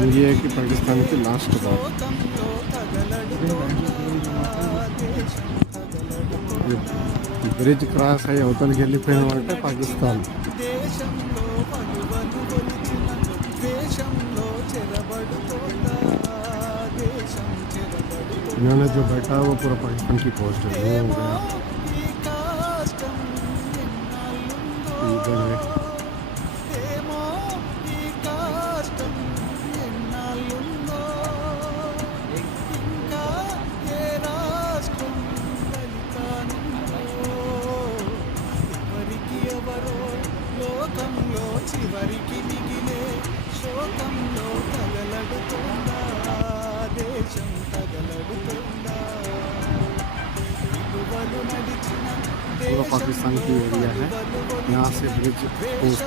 ఇండియాకి పాకిస్తాన్కి last ball. Bridge cross అయ్యి అవతలకి వెళ్ళిపోయినామంటే పాకిస్తాన్. इन्होंने जो बैठा वो पूरा पाकिस्तान की पोस्ट है वो हो गया. इधर చివరికి మిగిలే శోకంలో తగలడుతుందా దేశం తగలడుతుందా విలువలు నడిచిన पूरा पाकिस्तान की एरिया है. यहाँ से ब्रिज पोस्ट